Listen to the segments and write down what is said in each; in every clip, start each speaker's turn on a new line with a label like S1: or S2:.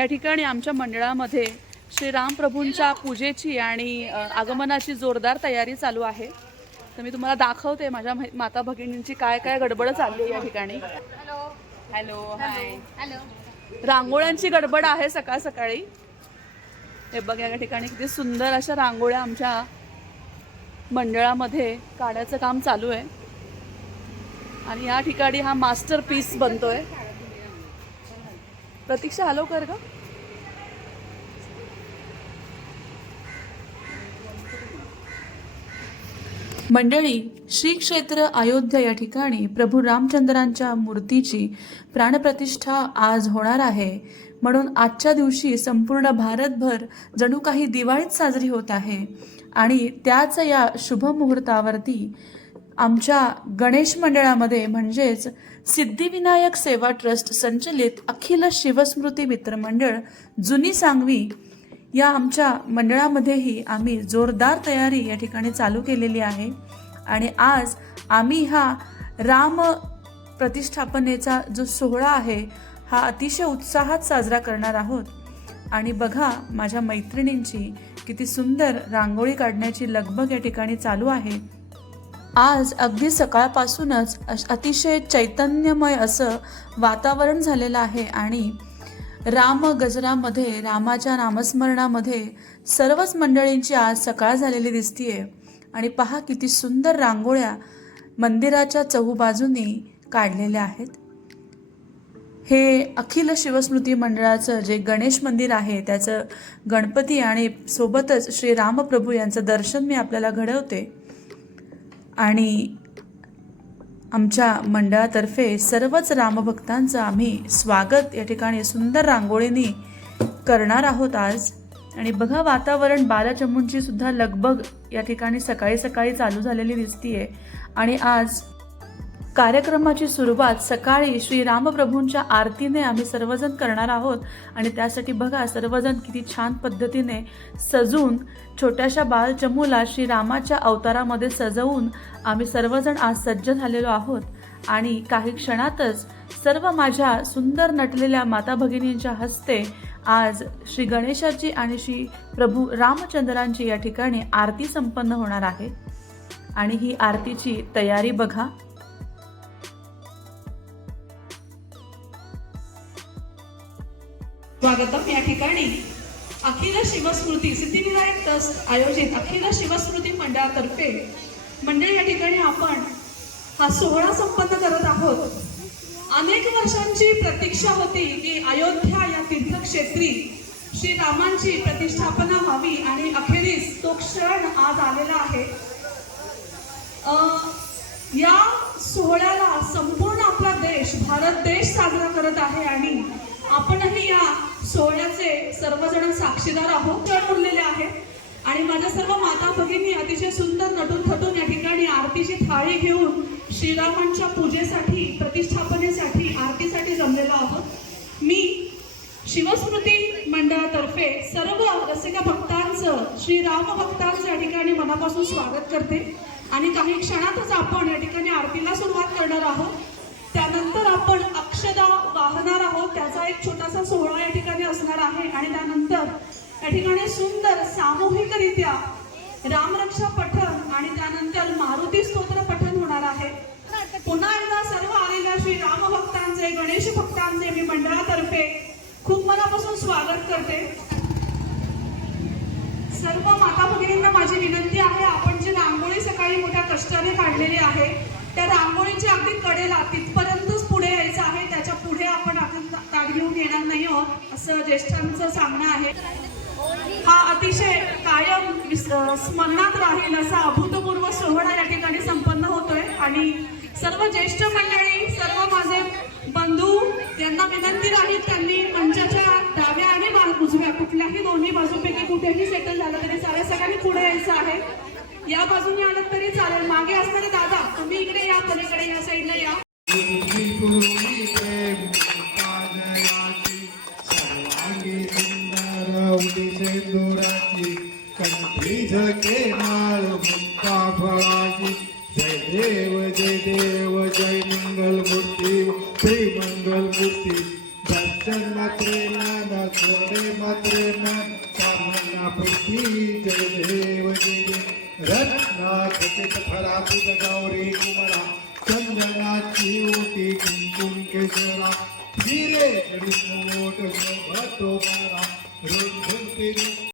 S1: या ठिकाणी आमच्या मंडळामध्ये श्रीरामप्रभूंच्या पूजेची आणि आगमनाची जोरदार तयारी चालू आहे. तर मी तुम्हाला दाखवते माझ्या माता भगिनींची काय काय गडबड चालली आहे या ठिकाणी. हॅलो हाय रांगोळ्यांची गडबड आहे सकाळ सकाळी. हे बघ या ठिकाणी किती सुंदर अशा रांगोळ्या आमच्या मंडळामध्ये काढायचं काम चालू आहे. आणि या ठिकाणी हा मास्टर पीस बनतोय. प्रतीक्षा हॅलो कर ग. मंडळी श्री क्षेत्र अयोध्या या ठिकाणी प्रभू रामचंद्रांच्या मूर्तीची प्राणप्रतिष्ठा आज होणार आहे. म्हणून आजच्या दिवशी संपूर्ण भारतभर जणू काही दिवाळीच साजरी होत आहे. आणि त्याच या शुभ मुहूर्तावरती आमच्या गणेश मंडळामध्ये म्हणजेच सिद्धिविनायक सेवा ट्रस्ट संचलित अखिल शिवस्मृती मित्रमंडळ जुनी सांगवी या आमच्या मंडळामध्येही आम्ही जोरदार तयारी या ठिकाणी चालू केलेली आहे. आणि आज आम्ही हा राम प्रतिष्ठापनेचा जो सोहळा आहे हा अतिशय उत्साहात साजरा करणार आहोत. आणि बघा माझ्या मैत्रिणींची किती सुंदर रांगोळी काढण्याची लगबग या ठिकाणी चालू आहे. आज अगदी सकाळपासूनच अश- अतिशय चैतन्यमय असं वातावरण झालेलं आहे आणि राम गजरामध्ये रामाच्या नामस्मरणामध्ये सर्वच मंडळींची आज सकाळ झालेली दिसतीये. आणि पहा किती सुंदर रांगोळ्या मंदिराच्या चहूबाजूनी काढलेल्या आहेत. हे अखिल शिवस्मृती मंडळाचं जे गणेश मंदिर आहे त्याचं गणपती आणि सोबतच श्री रामप्रभू यांचं दर्शन मी आपल्याला घडवते. आणि आमच्या मंडळातर्फे सर्वच रामभक्तांचं आम्ही स्वागत या ठिकाणी सुंदर रांगोळीनी करणार आहोत आज. आणि बघा वातावरण बालाचमूंची सुद्धा लगबग या ठिकाणी सकाळी सकाळी चालू झालेली दिसतीये. आणि आज कार्यक्रमाची सुरुवात सकाळी श्री रामप्रभूंच्या आरतीने आम्ही सर्वजण करणार आहोत. आणि त्यासाठी बघा सर्वजण किती छान पद्धतीने सजून छोट्याशा बालचमूला श्री रामाच्या अवतारामध्ये सजवून आम्ही सर्वजण आज सज्ज झालेलो आहोत. आणि काही क्षणातच सर्व माझ्या सुंदर नटलेल्या माता भगिनींच्या हस्ते आज श्री गणेशाची आणि श्री प्रभू रामचंद्रांची या ठिकाणी आरती संपन्न होणार आहे. आणि ही आरतीची तयारी बघा.
S2: स्वागतम या ठिकाणी. अखिल शिवस्मृती सिद्धिविनायक ट्रस्ट आयोजित अखिल शिवस्मृती मंडळातर्फे मंडळ या ठिकाणी आपण हा सोहळा संपन्न करत आहोत. अनेक वर्षांची प्रतीक्षा होती की अयोध्या या तीर्थक्षेत्री श्री रामांची प्रतिष्ठापना व्हावी आणि अखेरीस तो क्षण आज आलेला आहे. या सोहळ्याला संपूर्ण आपला देश भारत देश साजरा करत आहे आणि सर्वजण साक्षीदार आहोत. क्षण उरलेले आहेत. आणि माझ्या सर्व माता भगिनी अतिशय सुंदर नटून थटून या ठिकाणी आरतीची थाळी घेऊन श्रीरामांच्या पूजेसाठी प्रतिष्ठापनेसाठी आरतीसाठी जमलेलो आहोत. मी शिवस्मृती मंडळातर्फे सर्व रसिका भक्तांचं श्रीराम भक्तांचं या ठिकाणी मनापासून स्वागत करते. आणि काही क्षणातच आपण या ठिकाणी आरतीला सुरुवात करणार आहोत. त्यानंतर आपण अक्षदा वाहणार आहोत. त्याचा एक छोटासा सोहळा आहे आणि त्यानंतर या ठिकाणी सुंदर सामूहिकरित्या रामरक्षा पठण आणि त्यानंतर मारुती स्तोत्र पठण होणार आहे. पुन्हा एकदा सर्व आलेल्या श्री राम भक्तांचे गणेश भक्तांचे मी मंडळातर्फे खूप मनापासून स्वागत करते. सर्व माता भगिनींना माझी विनंती आहे आपण जी रांगोळी सकाळी मोठ्या कष्टाने काढलेली आहे त्या रांगोळीच्या अगदी कडेला तिथपर्यंतच पुढे यायचं आहे त्याच्या पुढे आपण आपण ताट घेऊन येणार नाही. असं ज्येष्ठांचं सांगणं आहे. हा अतिशय कायम स्मरणात राहील असा अभूतपूर्व सोहळा या ठिकाणी संपन्न होतोय. आणि सर्व ज्येष्ठ मंडळी सर्व माझे बंधू यांना विनंती राहील त्यांनी मंचाच्या डाव्या आणि उजव्या कुठल्याही दोन्ही बाजूपैकी कुठेही सेटल झालं तरी चालेल. सगळ्यांनी पुढे यायचं आहे. या बाजूने आलं तरी चालेल. मागे असणारे दादा तुम्ही इकडे या पलीकडे या साईडला या.
S3: लागे माळ मुक्ता फळाची जय देव जय देव जय मंगल मूर्ती श्री मंगल मूर्ती दर्शन मात्रे ना
S4: सोडे मात्रे ना कामना पृथ्वी जय देव जय देव। रत्नाथ फळा तुझ गौरी कुमरा चंदनाची ओटी कुंकुम केसरा। हिरे मोठ शोभतो बारा रोज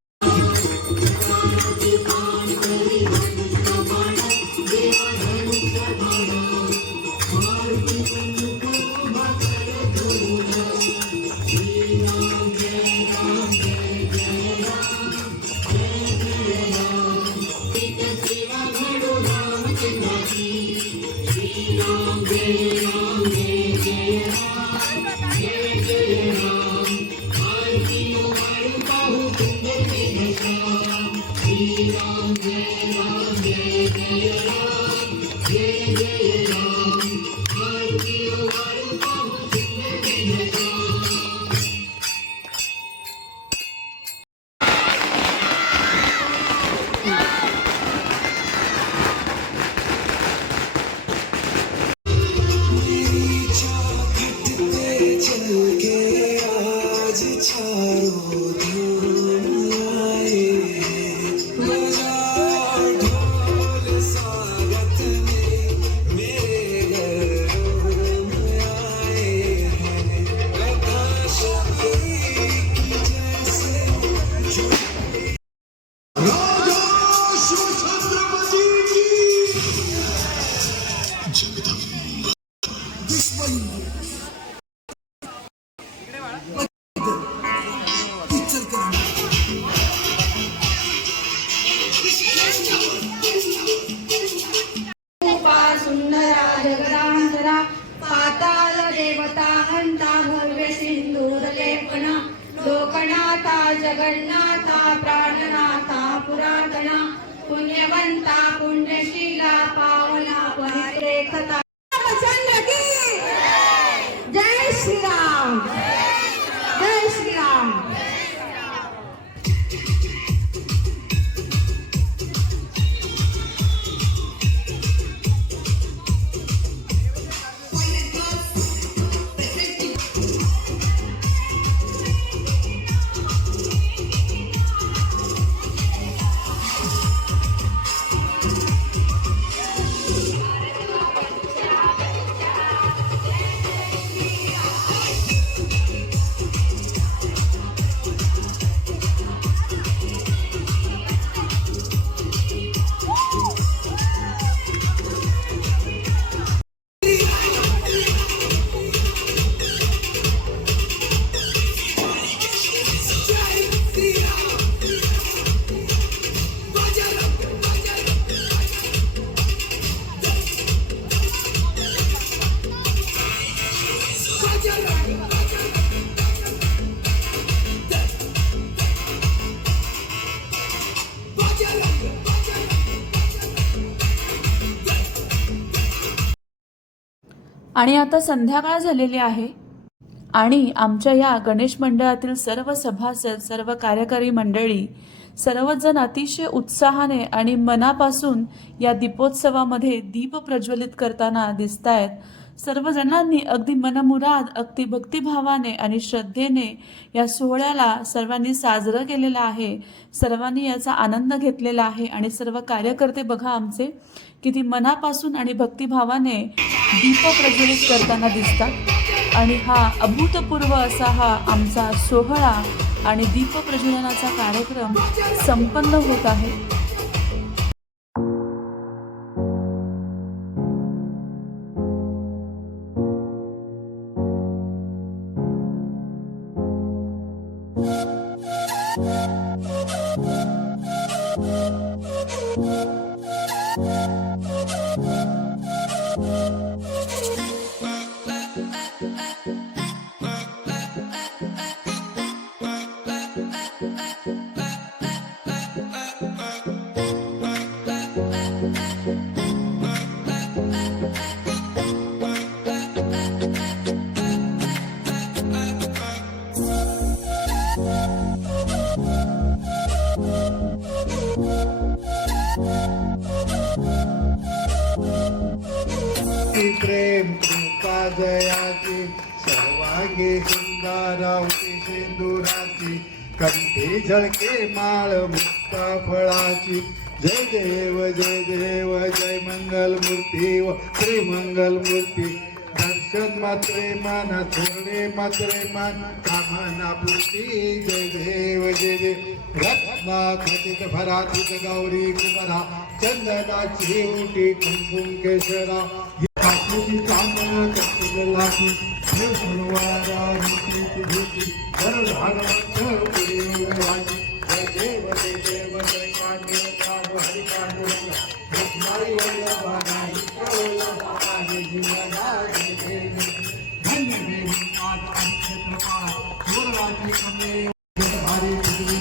S1: आणि आता संध्याकाळ झालेली आहे. आणि आमच्या या गणेश मंडळातील सर्व सभासद सर्व कार्यकारी मंडळी सर्वजण अतिशय उत्साहाने आणि मनापासून या दीपोत्सवामध्ये दीप प्रज्वलित करताना दिसत आहेत सर्वजणांनी अगदी मनमुराद अगदी भक्तिभावाने आणि श्रद्धेने या सोहळ्याला सर्वांनी साजरं केलेलं आहे. सर्वांनी याचा आनंद घेतलेला आहे आणि सर्व कार्यकर्ते बघा आमचे किती मनापासून आणि भक्तिभावाने दीप प्रज्वलित करताना दिसतात. आणि हा अभूतपूर्व असा हा आमचा सोहळा आणि दीप प्रज्वलनाचा कार्यक्रम संपन्न होत आहे.
S3: कृपा जयाची सर्वांगी सुंदर सिंदुराची कंठी झळके माळ मुक्ता फळाची. जय देव जय देव जय मंगल मूर्ती व श्री मंगल मूर्ती दर्शन मात्रे मन थोडे मात्रे मन कामना पूर्ती. जय देव जय देव. रत्ना खचित भरातीत गौरी कुमरा चंदनाची उटी कुंकुम केशरा कापूची कामना कष्ट लागी देव सुरवारा नीती भूती गरुड हनुमंत पुरी वाजी जय देव जय देव जय पांडुरंग पांडुरंग वल्लभा नाही आहे धन्य आज कमले भारी पृथ्वी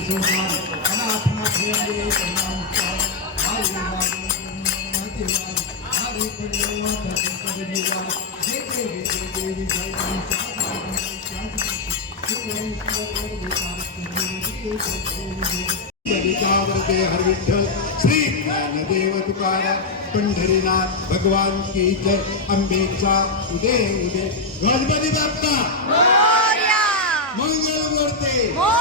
S3: हर विठ्ठल श्री ज्ञानदेव तुकाराम पंढरीनाथ भगवान की जय अंबेचा उदय उदय. गणपती बाप्पा! मंगल मूर्ती!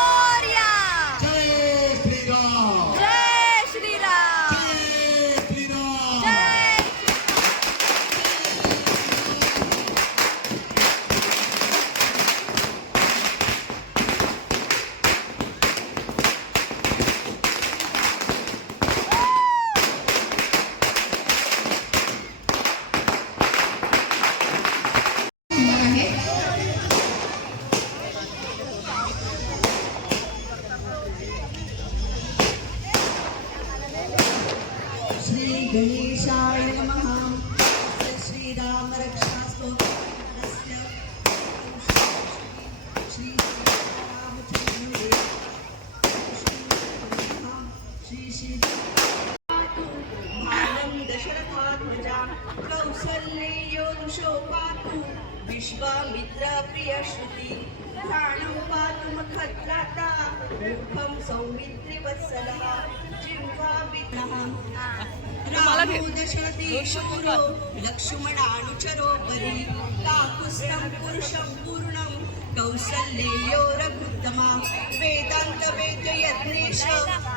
S5: दुषो पातु विश्वामित्र प्रियश्रुति प्राणं पातु मखत्राता मुखं सौमित्रि वत्सलः जिह्वा रामो दशरथे शूरो लक्ष्मणानुचरो परि काकुस्तं पुरुषं पूर्णं कौसल्येयो रघुत्तमा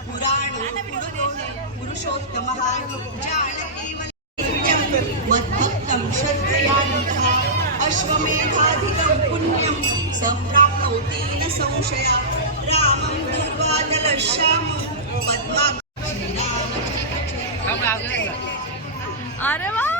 S5: पुराणो पुरुषोत्तमः जानकी मद्भक्तं श्रद्धयान्वितः अश्वमेधाधिकं पुण्यं सम्प्राप्नोति न संशय। रामं दूर्वादलश्यामं पद्मा श्रीरामचन्द्र
S4: अरे वा!